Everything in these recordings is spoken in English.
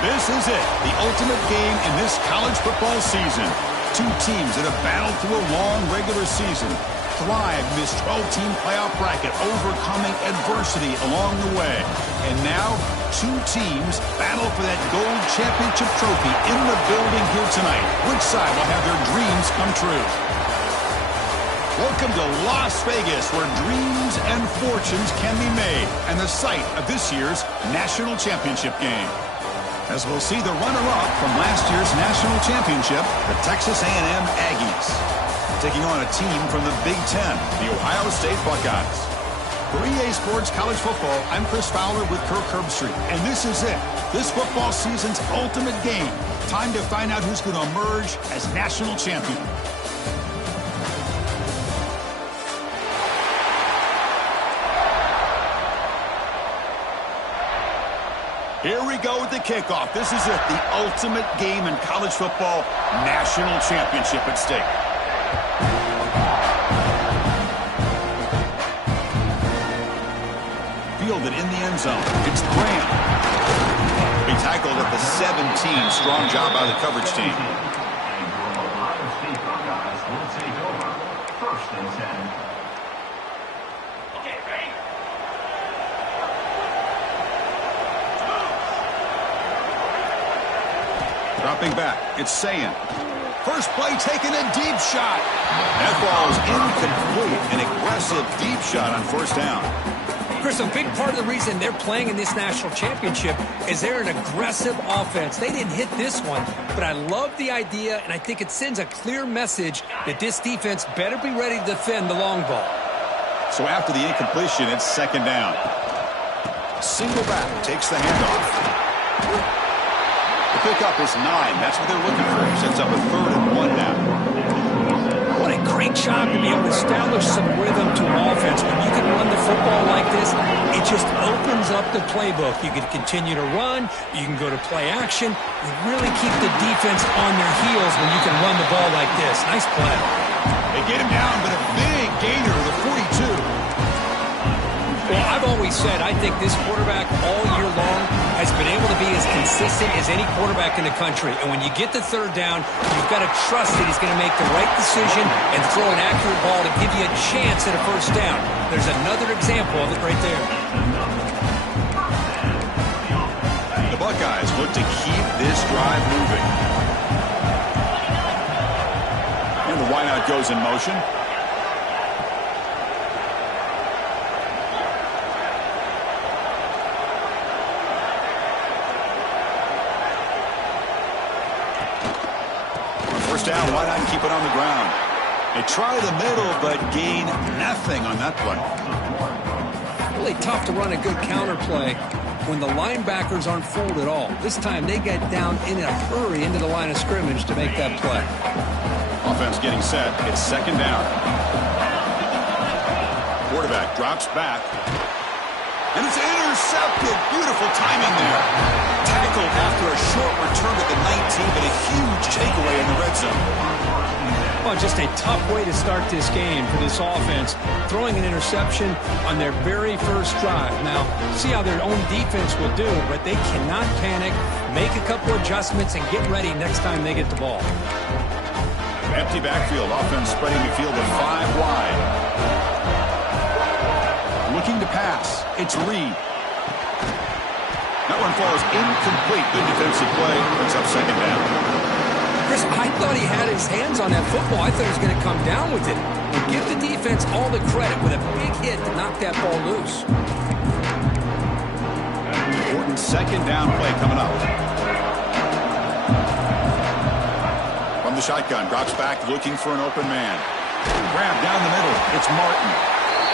This is it, the ultimate game in this college football season. Two teams that have battled through a long regular season, thrived in this 12-team playoff bracket, overcoming adversity along the way. And now, two teams battle for that gold championship trophy in the building here tonight. Which side will have their dreams come true? Welcome to Las Vegas, where dreams and fortunes can be made, and the site of this year's national championship game. As we'll see the runner-up from last year's national championship, the Texas A&M Aggies, taking on a team from the Big Ten, the Ohio State Buckeyes. For EA Sports College Football, I'm Chris Fowler with Kirk Herbstreit, and this is it, this football season's ultimate game. Time to find out who's going to emerge as national champion. Here we go with the kickoff. This is it, the ultimate game in college football, national championship at stake. Fielded in the end zone. It's Graham. He tackled at the 17. Strong job by the coverage team. First and 10. Dropping back, it's Sayin. First play taking a deep shot. That ball is incomplete. An aggressive deep shot on first down. Chris, a big part of the reason they're playing in this national championship is they're an aggressive offense. They didn't hit this one, but I love the idea, and I think it sends a clear message that this defense better be ready to defend the long ball. So after the incompletion, it's second down. Single back takes the handoff. The pickup is 9. That's what they're looking for. Sets up a 3rd and 1 now. What a great job to be able to establish some rhythm to offense. When you can run the football like this, it just opens up the playbook. You can continue to run. You can go to play action. You really keep the defense on their heels when you can run the ball like this. Nice play. They get him down, but a big gainer to the 42. Well, I've always said I think this quarterback all year long has been able to be as consistent as any quarterback in the country. And when you get the 3rd down, you've got to trust that he's going to make the right decision and throw an accurate ball to give you a chance at a first down. There's another example of it right there. The Buckeyes look to keep this drive moving. And the wideout goes in motion. Down, why not keep it on the ground? They try the middle, but gain nothing on that play. Really tough to run a good counter play when the linebackers aren't fooled at all. This time they get down in a hurry into the line of scrimmage to make that play. Offense getting set. It's second down. Quarterback drops back. And it's intercepted. Beautiful timing there. Tackled after a short return to the 19, but a huge takeaway in the red zone. Well, just a tough way to start this game for this offense, throwing an interception on their very first drive. Now, see how their own defense will do, but they cannot panic, make a couple adjustments, and get ready next time they get the ball. Empty backfield. Offense spreading the field to 5 wide. Looking to pass. It's Reed. That one falls incomplete. Good defensive play. Puts up second down. Chris, I thought he had his hands on that football. I thought he was going to come down with it. But give the defense all the credit with a big hit to knock that ball loose. Important second down play coming up. From the shotgun. Drops back looking for an open man. Grab down the middle. It's Martin.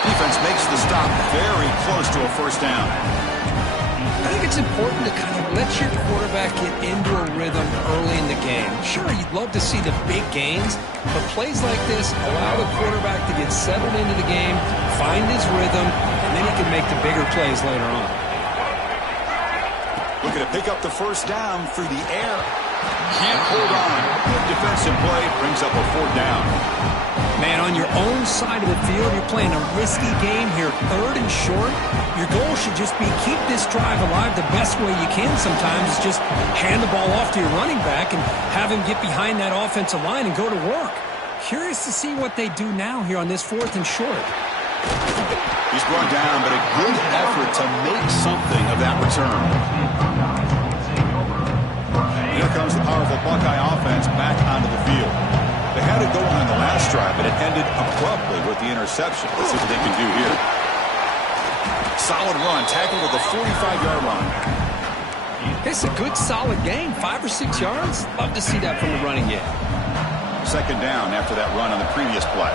Defense makes the stop very close to a first down. I think it's important to kind of let your quarterback get into a rhythm early in the game. Sure, you'd love to see the big gains, but plays like this allow the quarterback to get settled into the game, find his rhythm, and then he can make the bigger plays later on. Looking to pick up the first down through the air. Can't hold on. Good defensive play brings up a 4th down. Man, on your own side of the field, you're playing a risky game here, 3rd and short. Your goal should just be keep this drive alive the best way you can sometimes. Is just hand the ball off to your running back and have him get behind that offensive line and go to work. Curious to see what they do now here on this 4th and short. He's brought down, but a good effort to make something of that return. Here comes the powerful Buckeye offense back onto the field. They had it going on the last drive, but it ended abruptly with the interception. Let's see what they can do here. Solid run, tackled at the 45-yard line. It's a good, solid gain, 5 or 6 yards. Love to see that from the running game. 2nd down after that run on the previous play.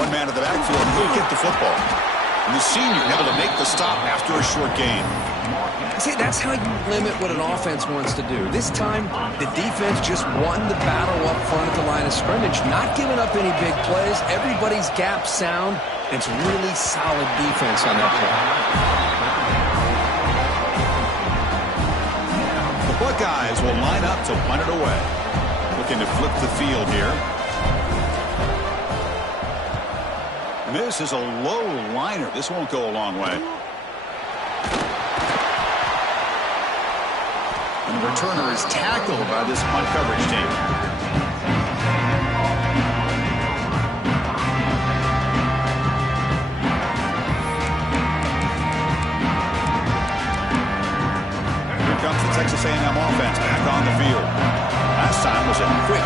One man to the backfield, and he'll get the football. And the senior able to make the stop after a short gain. See, that's how you limit what an offense wants to do. This time, the defense just won the battle up front at the line of scrimmage, not giving up any big plays. Everybody's gap sound. It's really solid defense on that play. The Buckeyes will line up to punt it away. Looking to flip the field here. This is a low liner. This won't go a long way. And the returner is tackled by this punt coverage team. Here comes the Texas A&M offense back on the field. Last time was a quick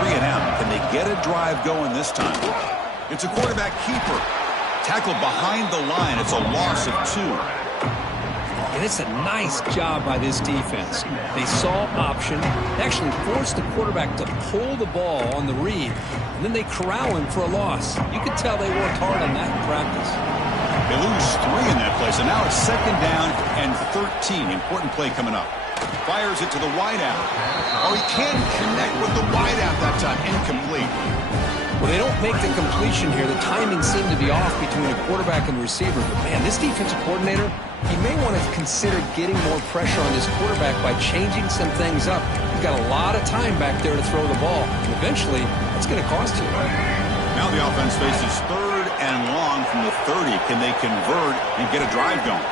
3-and-out. Can they get a drive going this time? It's a quarterback keeper. Tackled behind the line. It's a loss of 2. And it's a nice job by this defense. They saw option. They actually forced the quarterback to pull the ball on the read. And then they corral him for a loss. You could tell they worked hard on that in practice. They lose 3 in that place, and now it's 2nd down and 13. Important play coming up. Fires it to the wideout. Oh, he can't connect with the wideout that time. Incomplete. Well, they don't make the completion here. The timing seemed to be off between the quarterback and the receiver. But, man, this defensive coordinator, he may want to consider getting more pressure on this quarterback by changing some things up. You've got a lot of time back there to throw the ball. And eventually, that's going to cost you. Now the offense faces 3rd and long from the 30. Can they convert and get a drive going?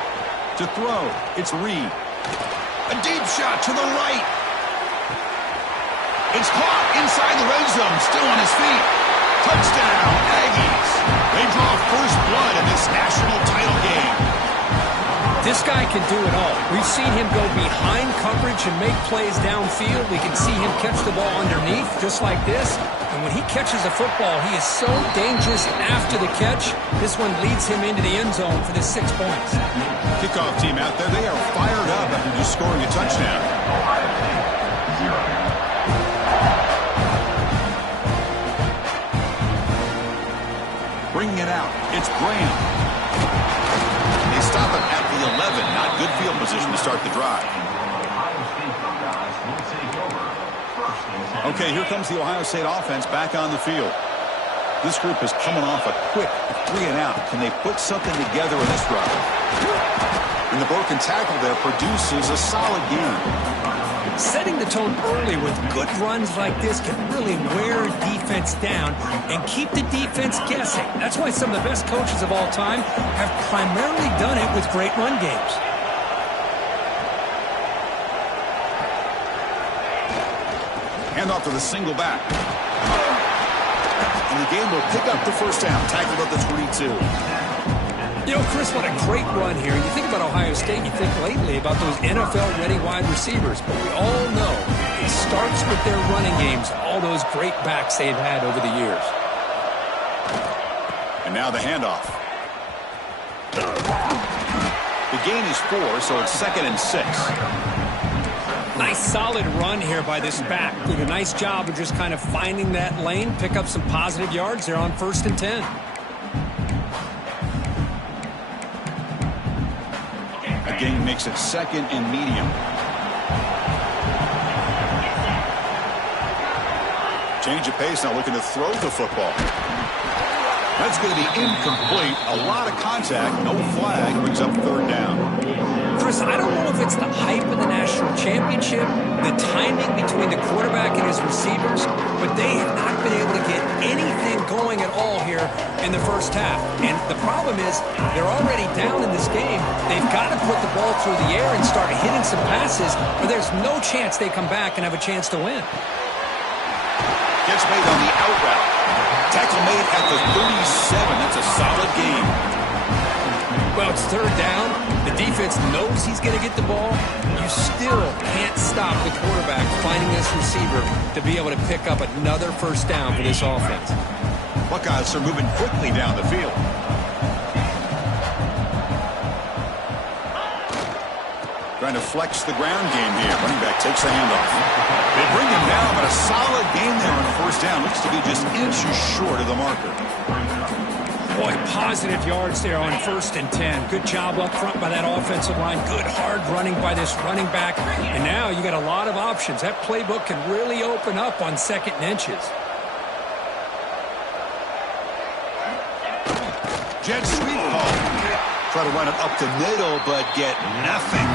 To throw, it's Reed. A deep shot to the right. It's caught inside the red zone, still on his feet. Touchdown, Aggies. They draw first blood in this national title game. This guy can do it all. We've seen him go behind coverage and make plays downfield. We can see him catch the ball underneath, just like this. And when he catches a football, he is so dangerous after the catch. This one leads him into the end zone for the 6 points. Kickoff team out there, they are fired up after just scoring a touchdown. Bringing it out, it's Graham. They stop him at the 11. Not good field position to start the drive. Okay, here comes the Ohio State offense back on the field. This group is coming off a quick 3-and-out. Can they put something together in this drive? And the broken tackle there produces a solid game. Setting the tone early with good runs like this can really wear a defense down and keep the defense guessing. That's why some of the best coaches of all time have primarily done it with great run games. Hand off to the single back. And the game will pick up the first down. Tackled at the 22. You know, Chris, what a great run here. You think about Ohio State, you think lately about those NFL-ready wide receivers. But we all know it starts with their running games, all those great backs they've had over the years. And now the handoff. The gain is 4, so it's 2nd and 6. Nice solid run here by this back. Did a nice job of just kind of finding that lane, pick up some positive yards there on 1st and 10. The gain makes it 2nd and medium. Change of pace, now looking to throw the football. That's going to be incomplete. A lot of contact, no flag, brings up 3rd down. Chris, I don't know if it's the hype of the national championship, the timing between the quarterback and his receivers, but they have not been able to get anything going at all here in the first half. And the problem is they're already down in this game. They've got to put the ball through the air and start hitting some passes, or there's no chance they come back and have a chance to win. Gets made on the out route. Tackle made at the 37. That's a solid game. Well, it's third down. The defense knows he's going to get the ball. You still can't stop the quarterback finding this receiver to be able to pick up another first down for this offense. Buckeyes are moving quickly down the field. Trying to flex the ground game here. Running back takes the handoff. They bring him down, but a solid game there on first down. Looks to be just inches short of the marker. Boy, positive yards there on 1st and 10. Good job up front by that offensive line. Good hard running by this running back. And now you got a lot of options. That playbook can really open up on 2nd and inches. Jet sweep call. Try to run it up the middle, but get nothing.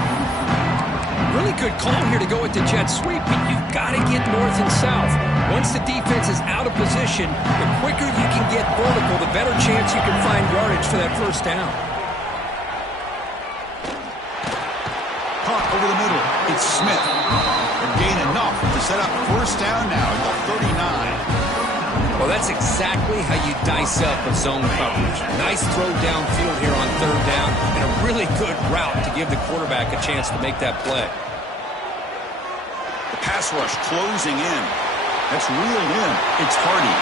Really good call here to go with the jet sweep, but you've got to get north and south. Once the defense is out of position, the quicker you can get vertical, the better chance you can find yardage for that first down. Caught over the middle. It's Smith. And gain enough to set up first down now at the 39. Well, that's exactly how you dice up a zone coverage. Nice throw downfield here on 3rd down, and a really good route to give the quarterback a chance to make that play. The pass rush closing in. That's reeled in. It's Hardy.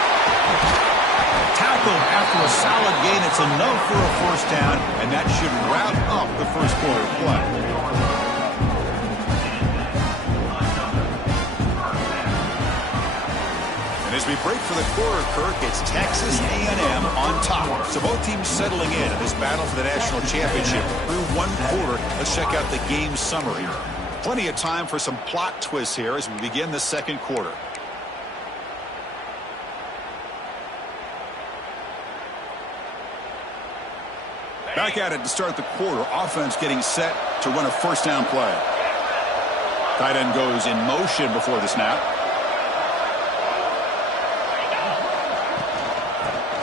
Tackled after a solid gain. It's enough for a first down, and that should wrap up the first quarter play. And as we break for the quarter, Kirk, it's Texas A&M on top. So both teams settling in this battle for the national championship. Through one quarter, let's check out the game summary. Plenty of time for some plot twists here as we begin the second quarter. Back at it to start the quarter. Offense getting set to run a first down play. Tight end goes in motion before the snap.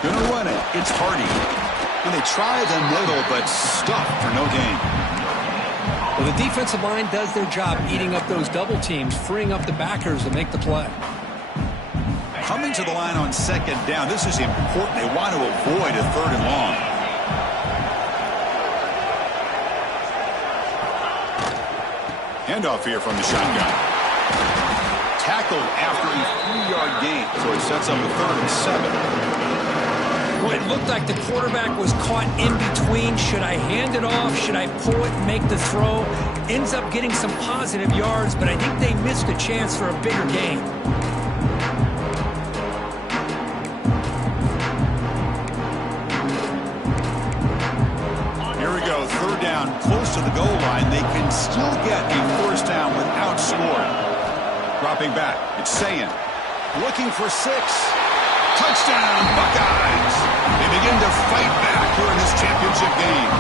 Gonna run it. It's Hardy. And they try the middle, but stuffed for no gain. Well, the defensive line does their job eating up those double teams, freeing up the backers to make the play. Coming to the line on 2nd down. This is important. They want to avoid a 3rd and long. Handoff here from the shotgun. Tackled after a 3-yard gain, so he sets up a 3rd and 7. Well, it looked like the quarterback was caught in between. Should I hand it off? Should I pull it and make the throw? Ends up getting some positive yards, but I think they missed a chance for a bigger gain. Here we go, 3rd down, close to the goal line. They can still get a first down without scoring. Dropping back, it's Sayin. Looking for 6. Touchdown, Buckeyes! They begin to fight back here in this championship game.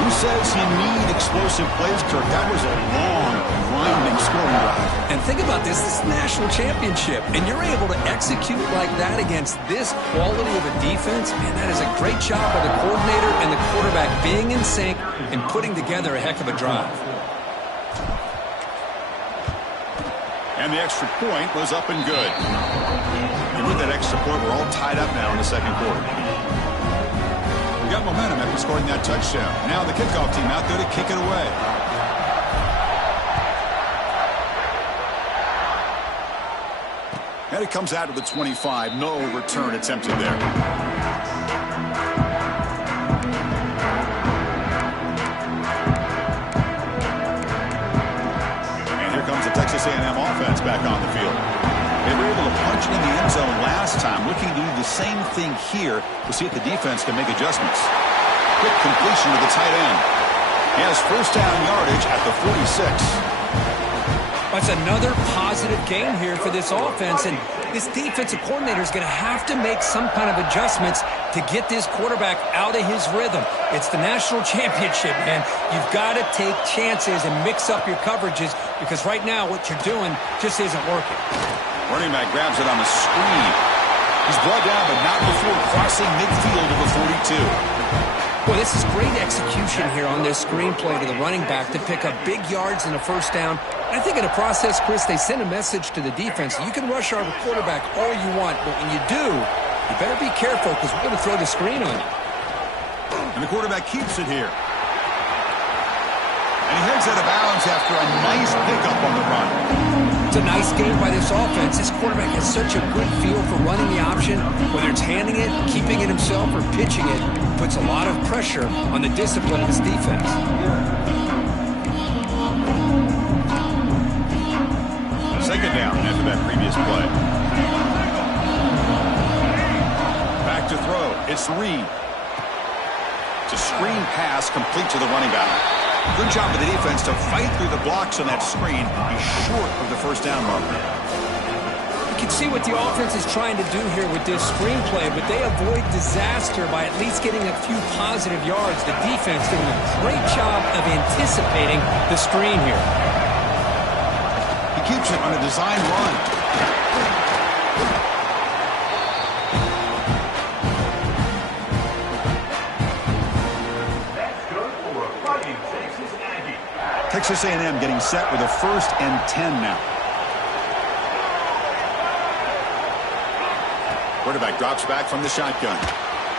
Who says you need explosive plays, Kirk? That was a long, grinding scoring drive. And think about this is national championship, and you're able to execute like that against this quality of a defense. Man, that is a great job by the coordinator and the quarterback being in sync and putting together a heck of a drive. And the extra point was up and good. And with that extra point, we're all tied up now in the second quarter. We got momentum after scoring that touchdown. Now the kickoff team out there to kick it away. And it comes out to the 25. No return attempted there. Texas A&M offense back on the field. They were able to punch it in the end zone last time, looking to do the same thing here to see if the defense can make adjustments. Quick completion to the tight end. He has first down yardage at the 46. That's another positive game here for this offense, and this defensive coordinator is going to have to make some kind of adjustments to get this quarterback out of his rhythm. It's the national championship, man. You've got to take chances and mix up your coverages because right now what you're doing just isn't working. Running back grabs it on the screen. He's brought down, but not before crossing midfield of the 42. Well, this is great execution here on this screen play to the running back to pick up big yards and a first down. I think in the process, Chris, they send a message to the defense. You can rush our quarterback all you want, but when you do, you better be careful because we're going to throw the screen on you. And the quarterback keeps it here. And he heads out of bounds after a nice pickup on the run. It's a nice game by this offense. This quarterback has such a good feel for running the option. Whether it's handing it, keeping it himself, or pitching it, puts a lot of pressure on the discipline of this defense. Second down after that previous play. Back to throw. It's Reed. It's a screen pass complete to the running back. Good job of the defense to fight through the blocks on that screen. He's short of the first down marker. You can see what the offense is trying to do here with this screenplay, but they avoid disaster by at least getting a few positive yards. The defense doing a great job of anticipating the screen here. He keeps it on a design run. Texas A&M getting set with a 1st and 10 now. Quarterback drops back from the shotgun.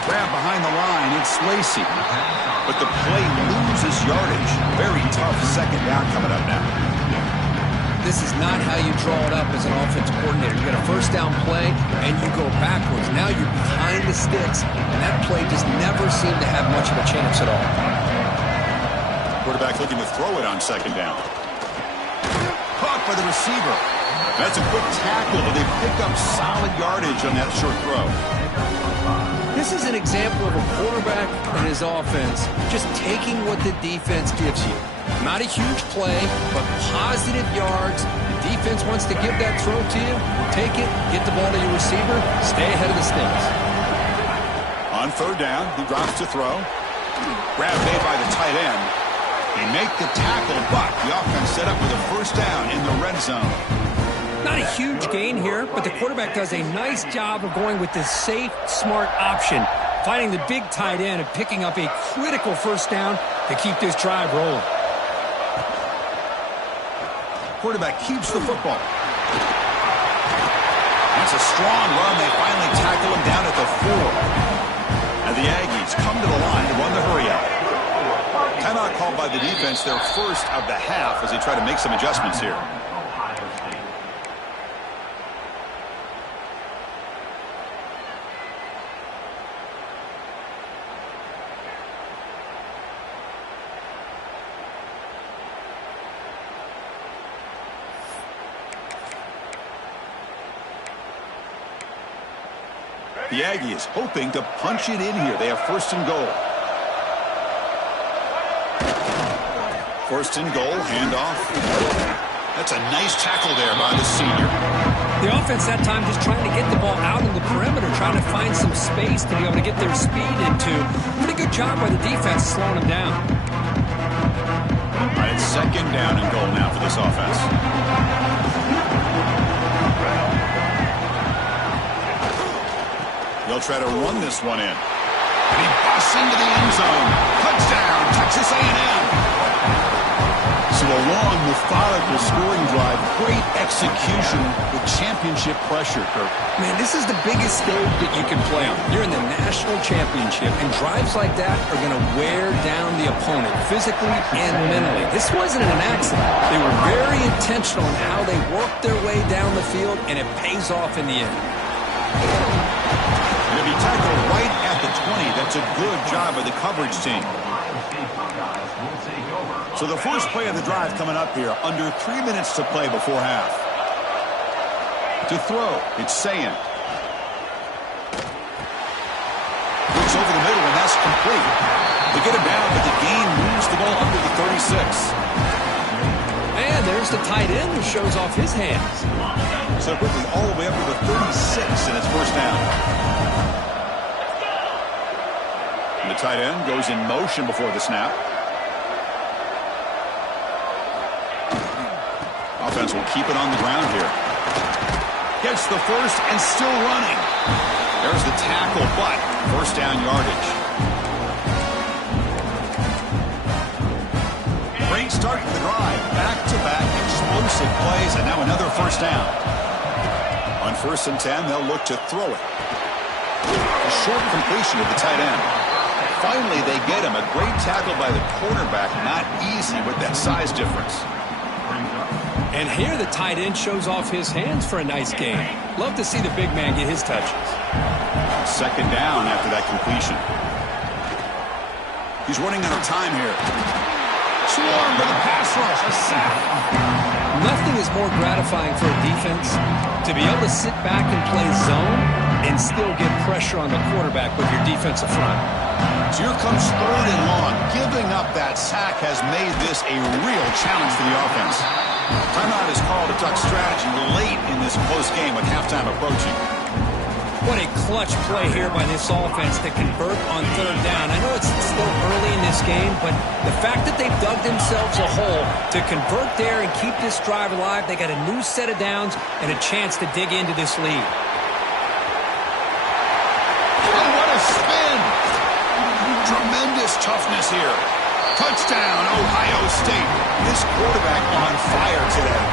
Grab behind the line, it's Lacey. But the play loses yardage. Very tough second down coming up now. This is not how you draw it up as an offensive coordinator. You got a first down play, and you go backwards. Now you're behind the sticks, and that play just never seemed to have much of a chance at all. Quarterback looking to throw it on second down. Caught by the receiver. That's a quick tackle, but they pick up solid yardage on that short throw. This is an example of a quarterback and his offense just taking what the defense gives you. Not a huge play, but positive yards. The defense wants to give that throw to you. Take it, get the ball to your receiver, stay ahead of the sticks. On third down, he drops to throw. Grab made by the tight end. They make the tackle, but the offense set up with a first down in the red zone. Not a huge gain here, but the quarterback does a nice job of going with the safe, smart option, finding the big tight end and picking up a critical first down to keep this drive rolling. Quarterback keeps the football. That's a strong run. They finally tackle him down at the 4. And the Aggies come to the line to run the hurry out. Timeout called by the defense, their first of the half, as they try to make some adjustments here. The Aggies hoping to punch it in here. They have 1st and goal. 1st and goal, handoff. That's a nice tackle there by the senior. The offense that time just trying to get the ball out in the perimeter, trying to find some space to be able to get their speed into. Pretty good job by the defense slowing them down. All right, 2nd down and goal now for this offense. They'll try to run this one in. And he busts into the end zone. Touchdown, Texas A&M. So a long, methodical scoring drive. Great execution with championship pressure, Kirk. Man, this is the biggest stage that you can play on. You're in the national championship, and drives like that are going to wear down the opponent physically and mentally. This wasn't an accident. They were very intentional in how they worked their way down the field, and it pays off in the end. And to be tackled right at the 20, that's a good job by the coverage team. So the first play of the drive coming up here, under 3 minutes to play before half. To throw, it's Sayin. Looks over the middle, and that's complete. They get him down, but the gain moves the ball under the 36. And there here's the tight end who shows off his hands. So quickly all the way up to the 36, and it's first down. And the tight end goes in motion before the snap. Offense will keep it on the ground here. Gets the first and still running. There's the tackle, but first down yardage. Great start to the drive. Back-to-back explosive plays, and now another first down. On 1st and 10, they'll look to throw it. A short completion of the tight end. Finally, they get him. A great tackle by the quarterback. Not easy with that size difference. And here the tight end shows off his hands for a nice game. Love to see the big man get his touches. Second down after that completion. He's running out of time here. Swarm with a pass rush. A sack. Nothing is more gratifying for a defense to be able to sit back and play zone and still get pressure on the quarterback with your defensive front. So here comes 3rd and long. Giving up that sack has made this a real challenge for the offense. Timeout is called to talk strategy late in this close game with halftime approaching. What a clutch play here by this offense to convert on 3rd down. I know it's still early in this game, but the fact that they've dug themselves a hole to convert there and keep this drive alive, they got a new set of downs and a chance to dig into this lead. Oh, what a spin! Tremendous toughness here. Touchdown, Ohio State. This quarterback on fire today.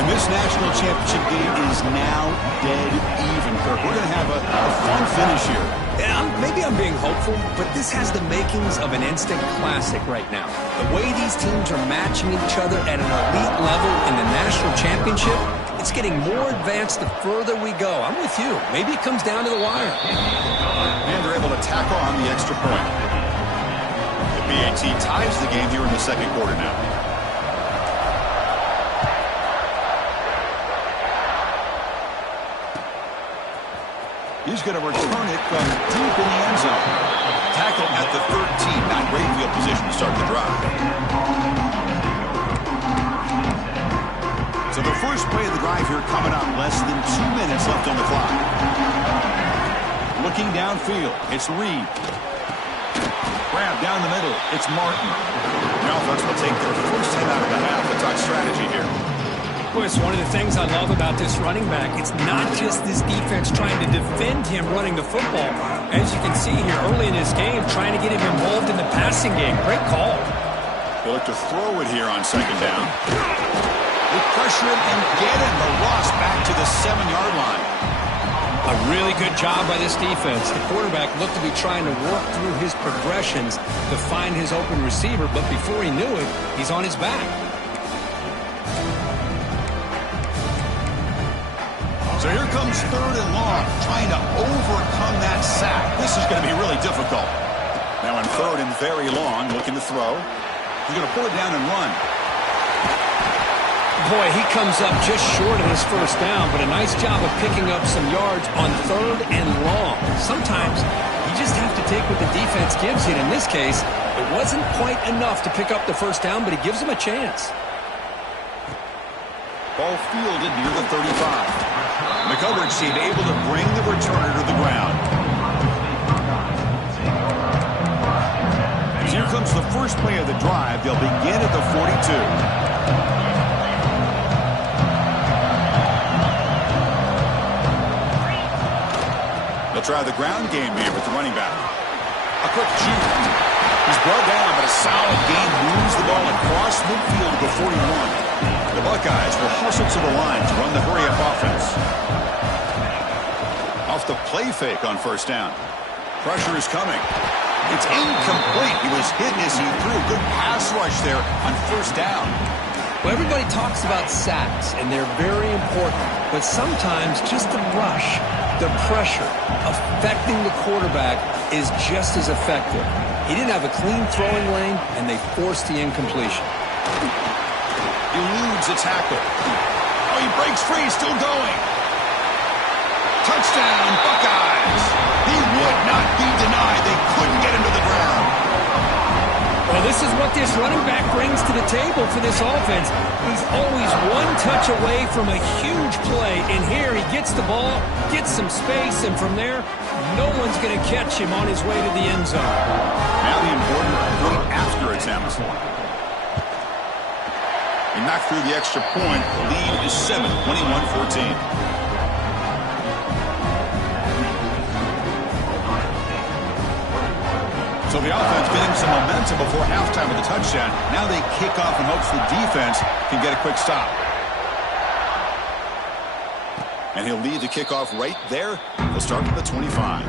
And this national championship game is now dead even, Kirk. We're going to have a fun finish here. Yeah, maybe I'm being hopeful, but this has the makings of an instant classic right now. The way these teams are matching each other at an elite level in the national championship, it's getting more advanced the further we go. I'm with you. Maybe it comes down to the wire. And they're able to tackle on the extra point. The BAT ties the game here in the second quarter now. He's going to return it from deep in the end zone. Tackle at the 13. Not great field position to start the drive. So the first play of the drive here coming up. Less than 2 minutes left on the clock. Looking downfield, it's Reed. Grab down the middle, it's Martin. The offense will take their first 10 out of the half to talk strategy here. Boy, it's one of the things I love about this running back. It's not just this defense trying to defend him running the football. As you can see here early in this game, trying to get him involved in the passing game. Great call. They look to throw it here on 2nd down. They pressure him and get him. The loss back to the 7-yard line. A really good job by this defense. The quarterback looked to be trying to work through his progressions to find his open receiver, but before he knew it, he's on his back. So here comes 3rd and long, trying to overcome that sack. This is going to be really difficult. Now in 3rd and very long, looking to throw. He's going to pull it down and run. Boy, he comes up just short of his first down, but a nice job of picking up some yards on 3rd and long. Sometimes you just have to take what the defense gives you. In this case, it wasn't quite enough to pick up the first down, but it gives him a chance. Ball fielded near the 35. The coverage team able to bring the returner to the ground. As here comes the first play of the drive. They'll begin at the 42. They'll try the ground game here with the running back. A quick juke. He's brought down, but a solid game moves the ball across midfield to the 41. The Buckeyes will hustle to the line to run the hurry-up offense. Off the play fake on 1st down. Pressure is coming. It's incomplete. He was hit as he threw. Good pass rush there on 1st down. Well, everybody talks about sacks, and they're very important. But sometimes just the rush, the pressure, affecting the quarterback is just as effective. He didn't have a clean throwing lane, and they forced the incompletion. Eludes a tackle. Oh, he breaks free, still going. Touchdown, Buckeyes. He would not be denied. They couldn't get him to the ground. Well, this is what this running back brings to the table for this offense. He's always one touch away from a huge play. And here he gets the ball, gets some space, and from there, no one's going to catch him on his way to the end zone. Now the important point after attempt. He knocked through the extra point. The lead is 7, 21-14. So the offense getting some momentum before halftime with a touchdown. Now they kick off in hopes the defense can get a quick stop. And he'll lead the kickoff right there. He'll start at the 25.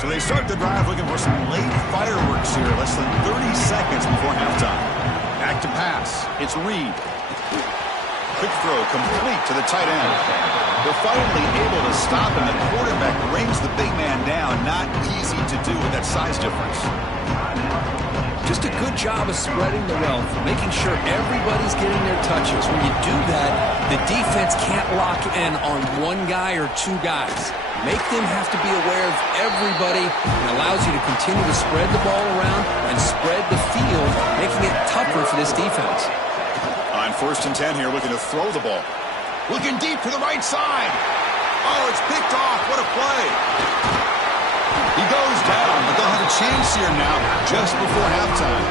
So they start the drive looking for some late fireworks here. Less than 30 seconds before halftime. Back to pass. It's Reed. Quick throw complete to the tight end. They're finally able to stop him. The quarterback brings the big man down. Not easy to do with that size difference. Just a good job of spreading the wealth, making sure everybody's getting their touches. When you do that, the defense can't lock in on one guy or two guys. Make them have to be aware of everybody, and allows you to continue to spread the ball around and spread the field, making it tougher for this defense. On 1st and 10 here, looking to throw the ball. Looking deep to the right side. Oh, it's picked off. What a play. He goes down, but they'll have a chance here now just before halftime.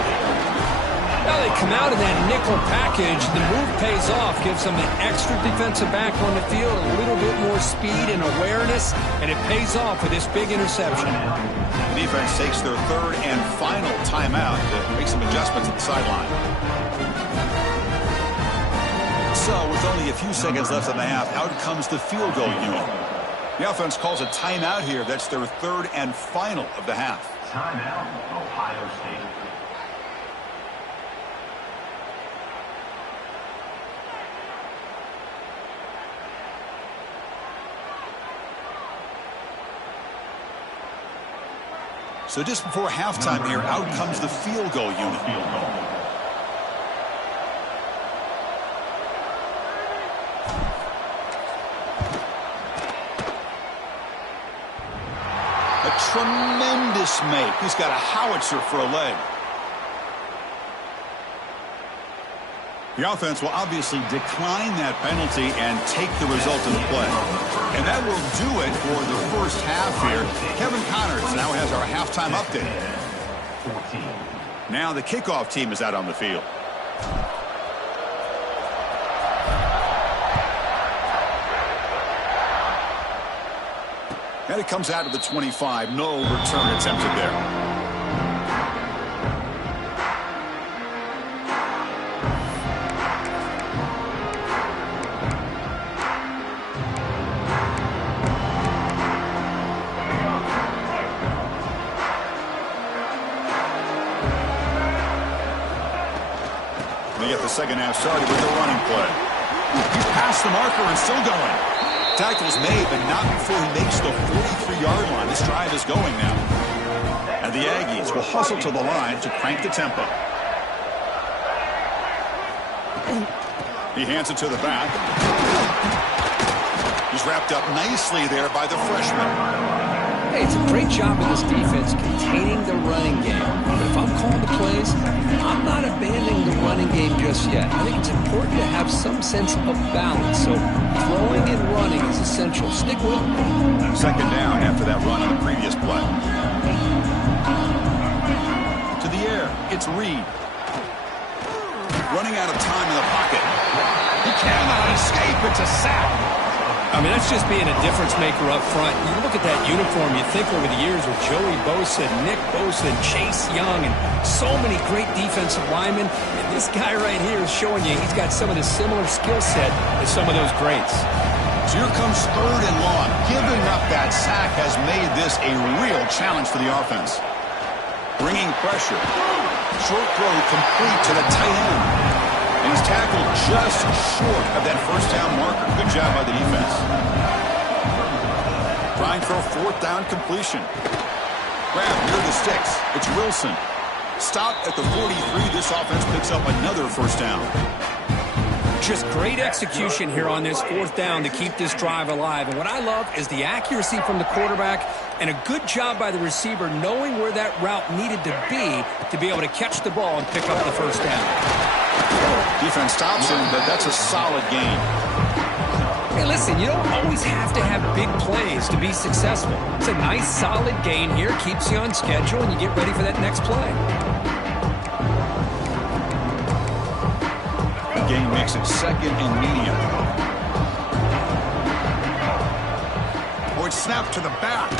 Well, they come out in that nickel package. The move pays off, gives them an extra defensive back on the field, a little bit more speed and awareness, and it pays off with this big interception. The defense takes their 3rd and final timeout to make some adjustments at the sideline. So, with only a few seconds left in the half, out comes the field goal unit. The offense calls a timeout here. That's their 3rd and final of the half. Timeout, Ohio State. So just before halftime here, out comes the field goal unit. A tremendous make. He's got a howitzer for a leg. The offense will obviously decline that penalty and take the result of the play. And that will do it for the first half here. Kevin Connors now has our halftime update. Now the kickoff team is out on the field. And it comes out to the 25. No return attempted there. Second half started with the running play. He's past the marker and still going. Tackle's made, but not before he makes the 43-yard line. This drive is going now. And the Aggies will hustle to the line to crank the tempo. He hands it to the back. He's wrapped up nicely there by the freshman. Hey, it's a great job of this defense containing the running game. But if I'm calling the plays, I'm not abandoning the running game just yet. I think it's important to have some sense of balance. So throwing and running is essential. Stick with it. Second down after that run on the previous play. To the air, it's Reed. Running out of time in the pocket. He cannot escape. It's a sack. I mean, that's just being a difference maker up front. You look at that uniform, you think over the years with Joey Bosa, Nick Bosa, and Chase Young, and so many great defensive linemen. And this guy right here is showing you he's got some of the similar skill set as some of those greats. So here comes 3rd and long. Giving up that sack has made this a real challenge for the offense. Bringing pressure. Short throw complete to the tight end. And he's tackled just short of that first down marker. Good job by the defense. Trying for a 4th down completion. Grab near the sticks. It's Wilson. Stop at the 43. This offense picks up another first down. Just great execution here on this fourth down to keep this drive alive. And what I love is the accuracy from the quarterback and a good job by the receiver knowing where that route needed to be able to catch the ball and pick up the first down. Defense stops him, but that's a solid gain. Hey, listen, you don't always have to have big plays to be successful. It's a nice, solid gain here, keeps you on schedule, and you get ready for that next play. Gain makes it second and medium. Oh, it's snapped to the back.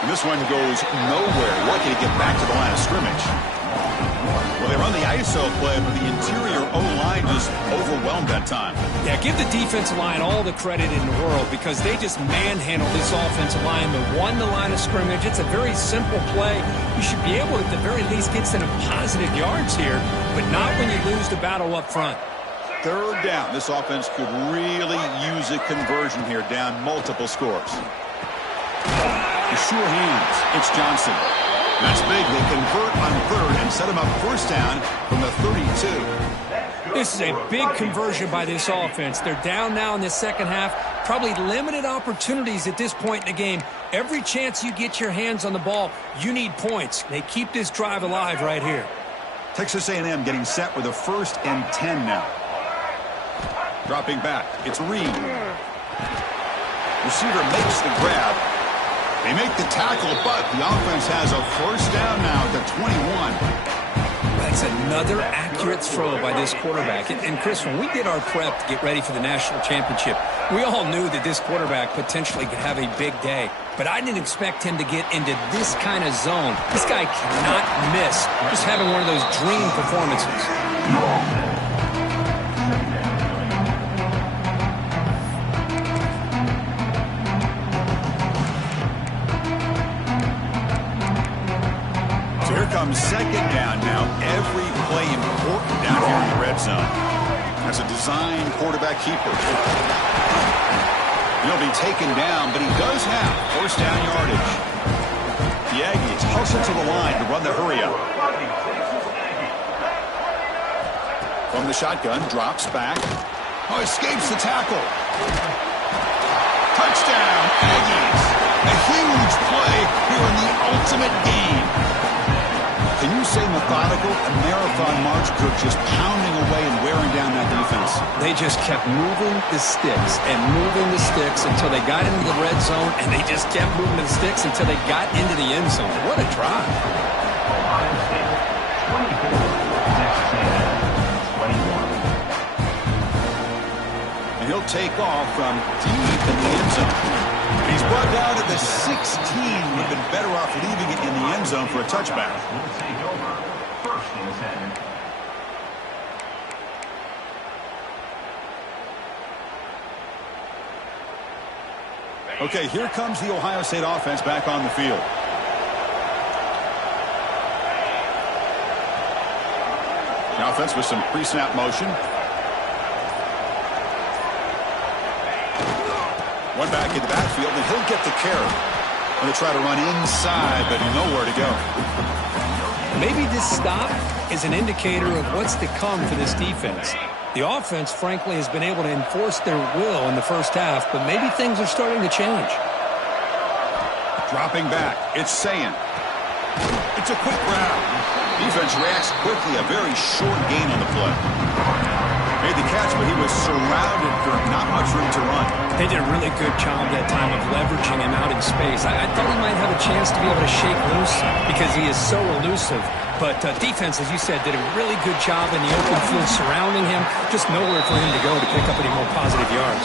And this one goes nowhere. Lucky to get back to the line of scrimmage. Well, they run the ISO play, but the interior O-line just overwhelmed that time. Yeah, give the defensive line all the credit in the world because they just manhandled this offensive line that won the line of scrimmage. It's a very simple play. You should be able to, at the very least, get some positive yards here, but not when you lose the battle up front. Third down. This offense could really use a conversion here, down multiple scores. The sure hands. It's Johnson. That's big. They convert on third and set him up first down from the 32. This is a big conversion by this offense. They're down now in the second half. Probably limited opportunities at this point in the game. Every chance you get your hands on the ball, you need points. They keep this drive alive right here. Texas A&M getting set with a 1st and 10 now. Dropping back. It's Reed. Receiver makes the grab. They make the tackle, but the offense has a first down now at the 21. That's another accurate throw by this quarterback. And Chris, when we did our prep to get ready for the national championship, we all knew that this quarterback potentially could have a big day. But I didn't expect him to get into this kind of zone. This guy cannot miss. Just having one of those dream performances. Comes second down now. Every play important down here in the red zone. As a design quarterback keeper. He'll be taken down, but he does have first down yardage. The Aggies hustle to the line to run the hurry up. From the shotgun, drops back. Oh, escapes the tackle. Touchdown, Aggies. A huge play here in the ultimate game. Can you say methodical? A marathon march, Kirk, just pounding away and wearing down that defense. They just kept moving the sticks and moving the sticks until they got into the red zone, and they just kept moving the sticks until they got into the end zone. What a drive. Ohio State 24, Texas A&M 21. And he'll take off from deep in the end zone. He's brought down at the 16. Would have been better off leaving it in the end zone for a touchback. Will take over 1st and 10. Okay, here comes the Ohio State offense back on the field. The offense with some pre-snap motion. One back in the backfield, and he'll get the carry. Going to try to run inside, but nowhere to go. Maybe this stop is an indicator of what's to come for this defense. The offense, frankly, has been able to enforce their will in the first half, but maybe things are starting to change. Dropping back, it's Sayin. It's a quick grab. Defense reacts quickly, a very short gain on the play. Made the catch, but he was surrounded for not much room to run. They did a really good job that time of leveraging him out in space. I thought he might have a chance to be able to shake loose because he is so elusive. But defense, as you said, did a really good job in the open field surrounding him. Just nowhere for him to go to pick up any more positive yards.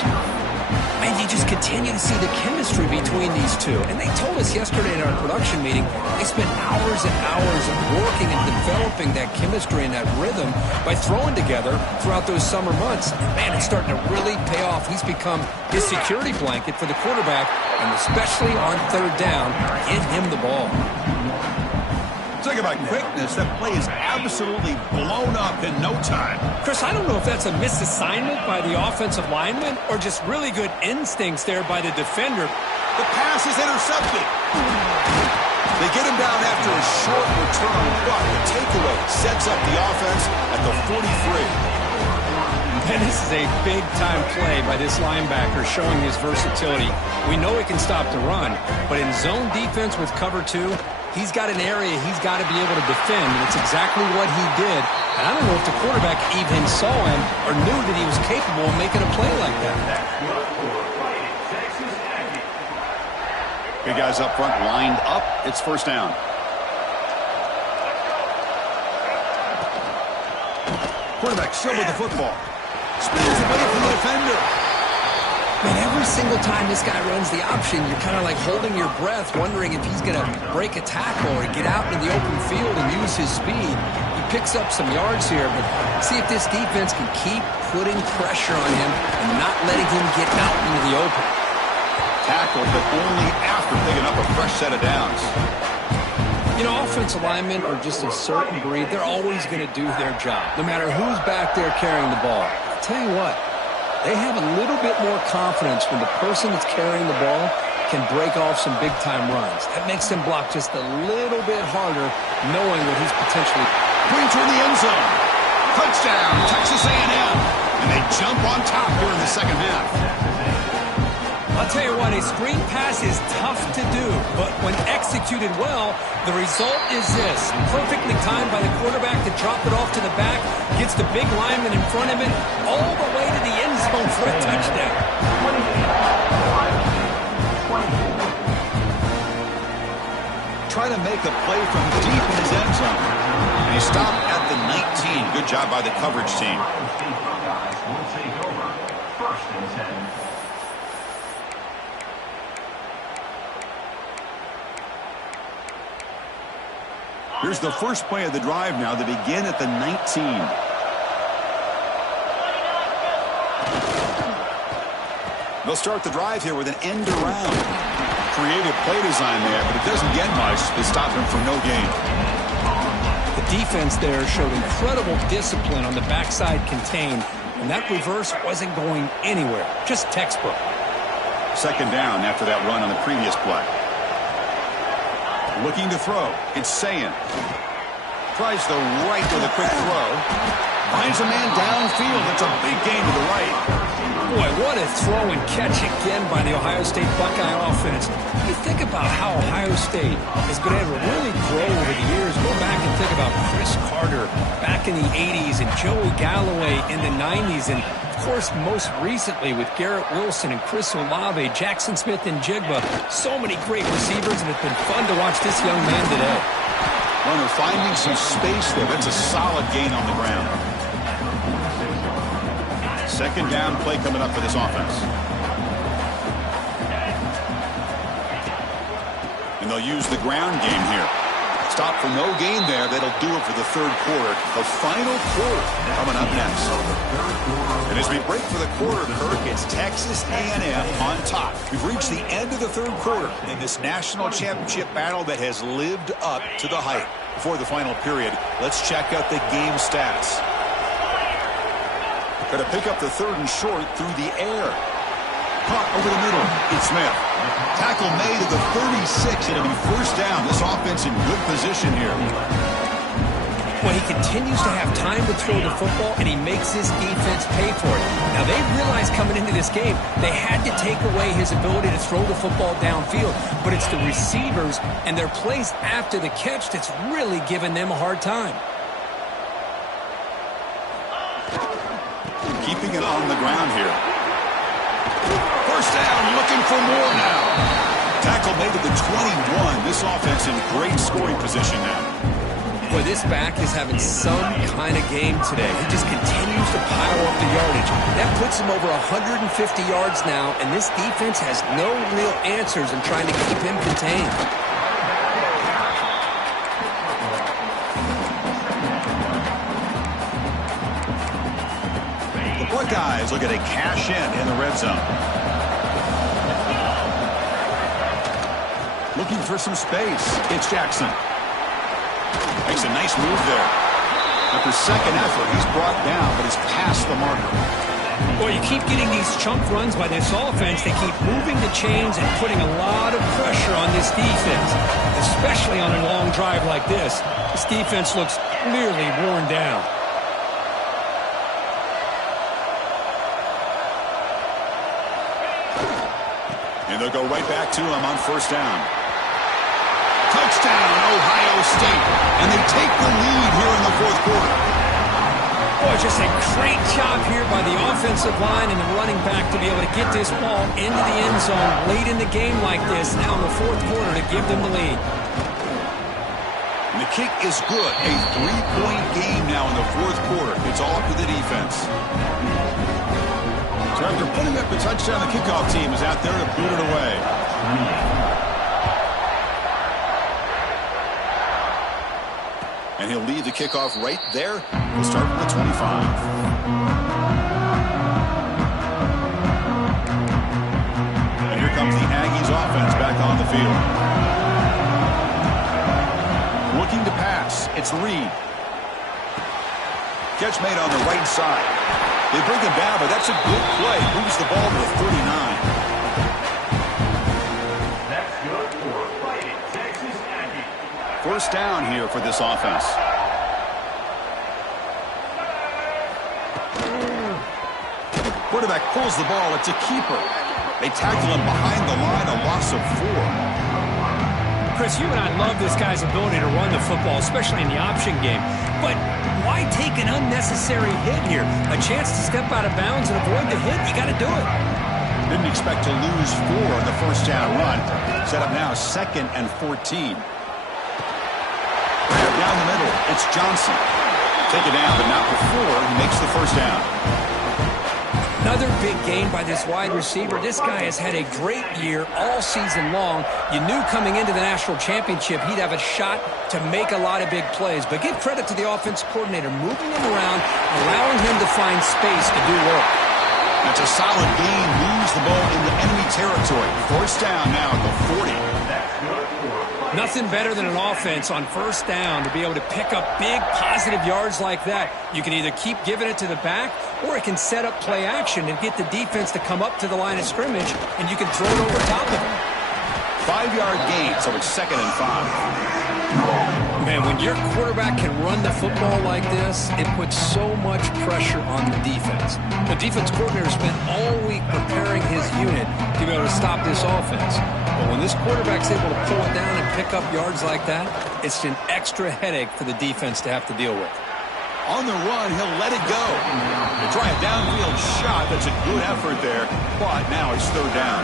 And you just continue to see the chemistry between these two. And they told us yesterday in our production meeting, they spent hours and hours of working and developing that chemistry and that rhythm by throwing together throughout those summer months. And man, it's starting to really pay off. He's become his security blanket for the quarterback, and especially on third down, get him the ball. Talk about quickness. That play is absolutely blown up in no time. Chris, I don't know if that's a misassignment by the offensive lineman or just really good instincts there by the defender. The pass is intercepted. They get him down after a short return, but the takeaway sets up the offense at the 43. And this is a big-time play by this linebacker showing his versatility. We know he can stop the run, but in zone defense with cover 2, he's got an area he's got to be able to defend, and it's exactly what he did. And I don't know if the quarterback even saw him or knew that he was capable of making a play like that. Big guys up front lined up. It's first down. Quarterback still with the football. Spins away from the defender. Man, every single time this guy runs the option, you're kind of like holding your breath, wondering if he's going to break a tackle or get out into the open field and use his speed. He picks up some yards here, but see if this defense can keep putting pressure on him and not letting him get out into the open. Tackle, but only after picking up a fresh set of downs. You know, offensive linemen are just a certain breed. They're always going to do their job, no matter who's back there carrying the ball. I'll tell you what, they have a little bit more confidence when the person that's carrying the ball can break off some big-time runs. That makes them block just a little bit harder, knowing what he's potentially Going toward the end zone. Touchdown, Texas A&M. And they jump on top here in the second half. I'll tell you what, a screen pass is tough to do, but when executed well, the result is this. Perfectly timed by the quarterback to drop it off to the back, gets the big lineman in front of him, all the way to the end zone for a touchdown. Trying to make a play from deep in his end zone. And he stopped at the 19. Good job by the coverage team. First and 10. Here's the first play of the drive now. They begin at the 19. They'll start the drive here with an end around. Creative play design there, but it doesn't get much to stop him from no gain. The defense there showed incredible discipline on the backside contained, and that reverse wasn't going anywhere. Just textbook. Second down after that run on the previous play. Looking to throw. It's Sayin. Tries the right with a quick throw. Finds a man downfield. It's a big gain to the right. Boy, what a throw and catch again by the Ohio State Buckeye offense. You think about how Ohio State has been able to really grow over the years. Go back and think about Chris Carter back in the 80s and Joey Galloway in the 90s. And, of course, most recently with Garrett Wilson and Chris Olave, Jackson Smith and Jigba. So many great receivers, and it's been fun to watch this young man today. Runner finding some space there. That's a solid gain on the ground. Second down play coming up for this offense. And they'll use the ground game here. Stop for no gain there. That'll do it for the third quarter. The final quarter coming up next. And as we break for the quarter, Kirk, it's Texas A&M on top. We've reached the end of the third quarter in this national championship battle that has lived up to the hype. Before the final period, let's check out the game stats. Going to pick up the third and short through the air. Caught over the middle. It's Smith. Tackle made at the 36. It'll be first down. This offense in good position here. Well, he continues to have time to throw the football, and he makes this defense pay for it. Now, they realized coming into this game they had to take away his ability to throw the football downfield, but it's the receivers and their plays after the catch that's really giving them a hard time. Keeping it on the ground here. First down, looking for more now. Tackle made at the 21. This offense in great scoring position now. Boy, this back is having some kind of game today. He just continues to pile up the yardage. That puts him over 150 yards now, and this defense has no real answers in trying to keep him contained. Buckeyes looking to cash in the red zone. Looking for some space. It's Jackson. Makes a nice move there. After second effort, he's brought down, but he's past the marker. Boy, you keep getting these chunk runs by this offense. They keep moving the chains and putting a lot of pressure on this defense, especially on a long drive like this. This defense looks clearly worn down. And they'll go right back to him on first down. Touchdown, Ohio State. And they take the lead here in the fourth quarter. Boy, just a great job here by the offensive line and the running back to be able to get this ball into the end zone late in the game like this, now in the fourth quarter, to give them the lead. And the kick is good. A 3-point game now in the fourth quarter. It's all up to the defense. So after putting up the touchdown, the kickoff team is out there to boot it away. And he'll lead the kickoff right there. We'll start from the 25. And here comes the Aggies offense back on the field. Looking to pass. It's Reed. Catch made on the right side. They bring him down, but that's a good play. Moves the ball to the 39. That's good for Fighting Texas Aggies. First down here for this offense. Quarterback pulls the ball. It's a keeper. They tackle him behind the line, a loss of 4. Chris, you and I love this guy's ability to run the football, especially in the option game. But why take an unnecessary hit here? A chance to step out of bounds and avoid the hit, you got to do it. Didn't expect to lose 4 on the first down run. Set up now 2nd and 14. Down the middle, it's Johnson. Take it down, but not before he makes the first down. Another big gain by this wide receiver. This guy has had a great year all season long. You knew coming into the national championship he'd have a shot to make a lot of big plays. But give credit to the offensive coordinator, moving him around, allowing him to find space to do work. That's a solid gain. Moves the ball into enemy territory. First down now at the 40. Nothing better than an offense on first down to be able to pick up big positive yards like that. You can either keep giving it to the back, or it can set up play action and get the defense to come up to the line of scrimmage, and you can throw it over top of them. 5-yard gain, so it's 2nd and 5. Man, when your quarterback can run the football like this, it puts so much pressure on the defense. The defense coordinator spent all week preparing his unit to be able to stop this offense. But when this quarterback's able to pull it down and pick up yards like that, it's an extra headache for the defense to have to deal with. On the run, he'll let it go. They try a downfield shot. That's a good effort there, but now it's 3rd down.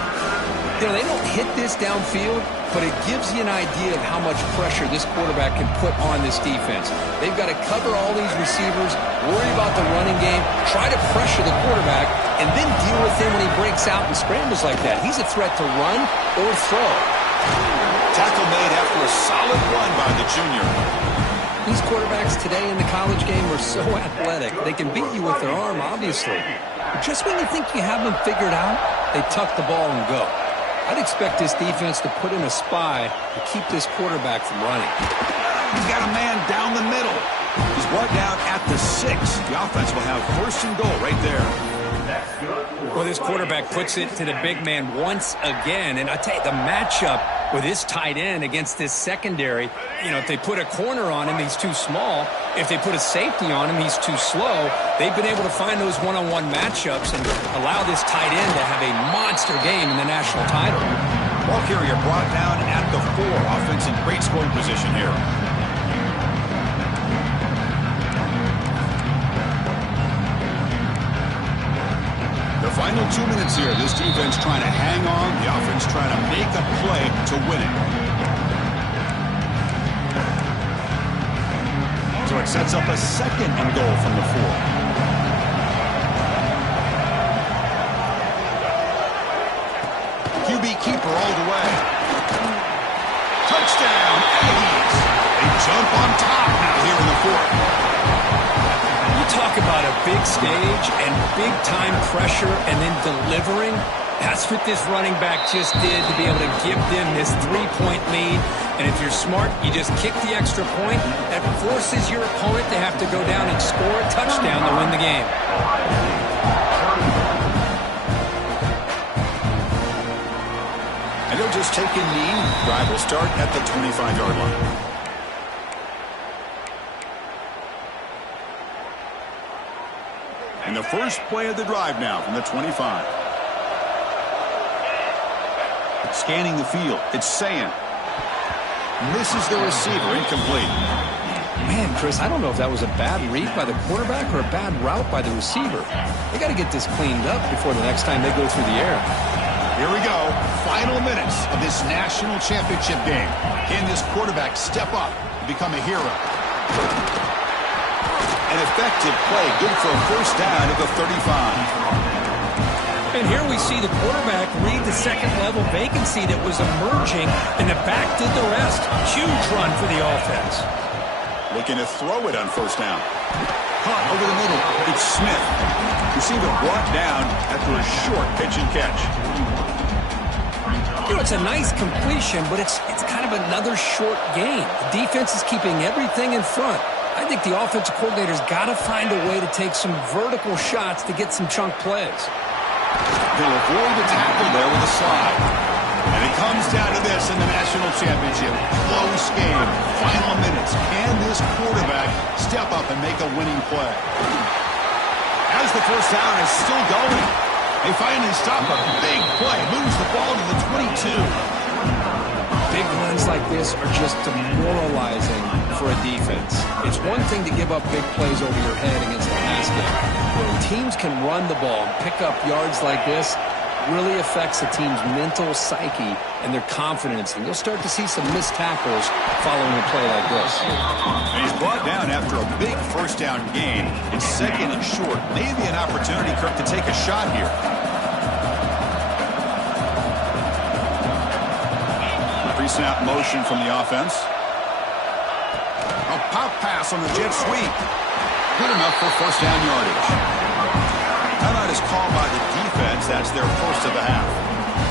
You know, they don't hit this downfield, but it gives you an idea of how much pressure this quarterback can put on this defense. They've got to cover all these receivers, worry about the running game, try to pressure the quarterback, and then deal with him when he breaks out and scrambles like that. He's a threat to run or throw. Tackle made after a solid run by the junior. These quarterbacks today in the college game are so athletic. They can beat you with their arm, obviously. But just when you think you have them figured out, they tuck the ball and go. I'd expect this defense to put in a spy to keep this quarterback from running. He's got a man down the middle. He's brought down at the 6. The offense will have 1st and goal right there. Well, this quarterback puts it to the big man once again. And I tell you, the matchup with this tight end against this secondary, you know, if they put a corner on him, he's too small. If they put a safety on him, he's too slow. They've been able to find those one-on-one matchups and allow this tight end to have a monster game in the national title. Ball carrier brought down at the 4. Offense in great scoring position here. The final 2 minutes here. This defense trying to hang on. The offense trying to make a play to win it. So it sets up a 2nd and goal from the 4. QB keeper all the way. Touchdown, Aggies. They jump on top now here in the 4th. You talk about a big stage and big-time pressure and then delivering. That's what this running back just did to be able to give them this 3-point lead. And if you're smart, you just kick the extra point. That forces your opponent to have to go down and score a touchdown to win the game. And they'll just take a knee. Drive will start at the 25-yard line. And the first play of the drive now from the 25. Scanning the field. It's saying. Misses the receiver. Incomplete. Man, Chris, I don't know if that was a bad read by the quarterback or a bad route by the receiver. They got to get this cleaned up before the next time they go through the air. Here we go. Final minutes of this national championship game. Can this quarterback step up and become a hero? An effective play. Good for a first down at the 35. And here we see the quarterback read the second-level vacancy that was emerging, and the back did the rest. Huge run for the offense. Looking to throw it on first down. Caught over the middle. It's Smith. Receiver brought down after a short pitch and catch. You know, it's a nice completion, but it's kind of another short game. The defense is keeping everything in front. I think the offensive coordinator's got to find a way to take some vertical shots to get some chunk plays. He'll avoid the tackle there with a slide. And it comes down to this in the national championship. Close game. Final minutes. Can this quarterback step up and make a winning play? As the first down is still going, they finally stop a big play. Moves the ball to the 22. Big runs like this are just demoralizing for a defense. It's one thing to give up big plays over your head against the pass game. When teams can run the ball and pick up yards like this, really affects the team's mental psyche and their confidence. And you'll start to see some missed tackles following a play like this. And he's brought down after a big first down gain. It's second and short. Maybe an opportunity, Kirk, to take a shot here. Pre-snap motion from the offense. A pop pass on the jet sweep. Good enough for first down yardage. Timeout is called by the defense. That's their first of the half.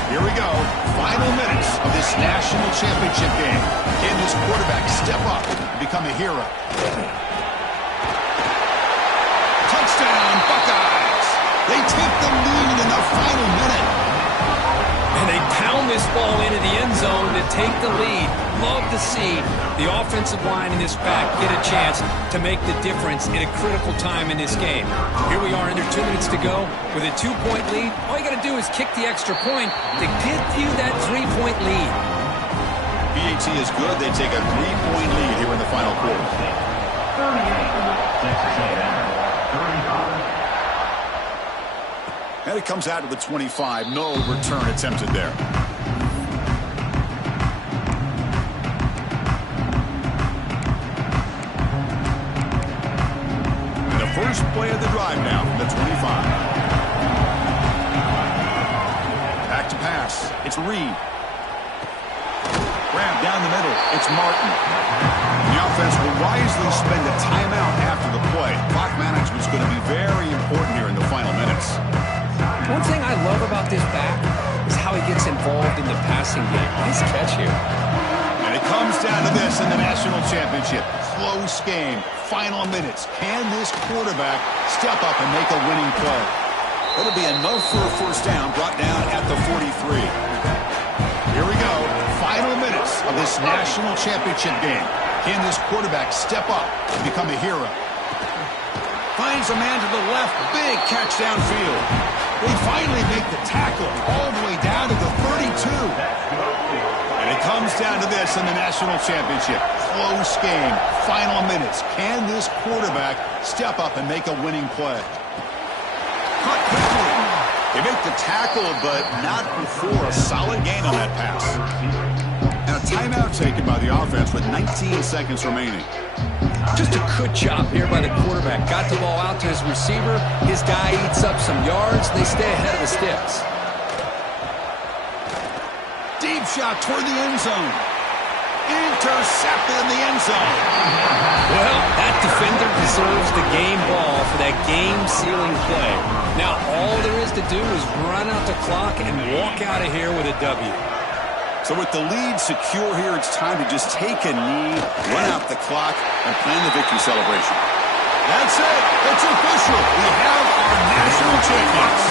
Here we go. Final minutes of this national championship game. Can this quarterback step up and become a hero? Touchdown, Buckeyes! They take the lead in the final minute. And they pound this ball into the end zone to take the lead. Love to see the offensive line in this back get a chance to make the difference in a critical time in this game. Here we are under 2 minutes to go with a 2-point lead. All you got to do is kick the extra point to give you that 3-point lead. BAT is good. They take a 3-point lead here in the final quarter. 38, Texas A&M, 35. And it comes out to the 25. No return attempted there. And the first play of the drive now from the 25. Back to pass. It's Reed. Grab down the middle. It's Martin. The offense will wisely spend a timeout after the play. Clock management is going to be very important here in the final minutes. One thing I love about this back is how he gets involved in the passing game. Nice catch here. And it comes down to this in the national championship. Close game. Final minutes. Can this quarterback step up and make a winning play? It'll be enough for a first down, brought down at the 43. Here we go. Final minutes of this national championship game. Can this quarterback step up and become a hero? Finds a man to the left. Big catch downfield. They finally make the tackle all the way down to the 32. And it comes down to this in the national championship. Close game. Final minutes. Can this quarterback step up and make a winning play? Cut quickly. They make the tackle, but not before a solid gain on that pass. And a timeout taken by the offense with 19 seconds remaining. Just a good job here by the quarterback. Got the ball out to his receiver. His guy eats up some yards. They stay ahead of the sticks. Deep shot toward the end zone. Intercepted in the end zone. Well, that defender deserves the game ball for that game-sealing play. Now, all there is to do is run out the clock and walk out of here with a W. So with the lead secure here, it's time to just take a knee, run out the clock, and plan the victory celebration. That's it. It's official. We have our national champions.